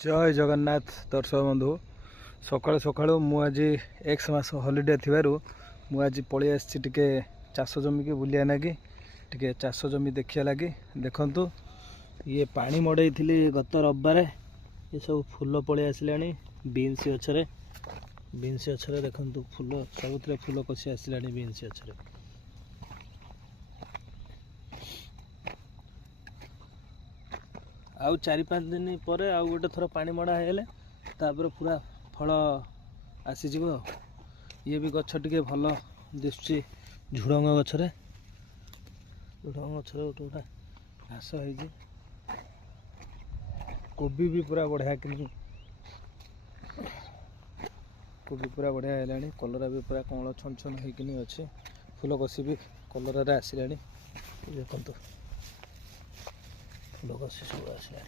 जय जगन्नाथ दर्शक बंधु सकाळु सकाळु मु आज एक्स मास हॉलिडे थिबारु मु आज पळी आछि टिके चाष जमी के बुलिया नागी टिके चाष जमी देखिया लगी देखंतु ये पानी मड़ई थिली गत रविवार ये सब फूल पळी आसिलानी बीन्स गछरे देखंतु फूल सबुतरे फूल कसी आसिलानी बीन्स गछरे आउ 4-5 दिन पर आउ गोटे थर पानी मड़ा हेले तापर पूरा फल आसीज ये भी गछ टिके भल दिशुची झुड़ंग गछरे गोटे गोटे घास हो कोबी भी पूरा बढ़िया कि कोबी पूरा बढ़िया है कलरा भी पूरा कमल छन छन होकिनी अच्छे फूल कसी भी कलर आसला देखो फूल कसी सब आसला।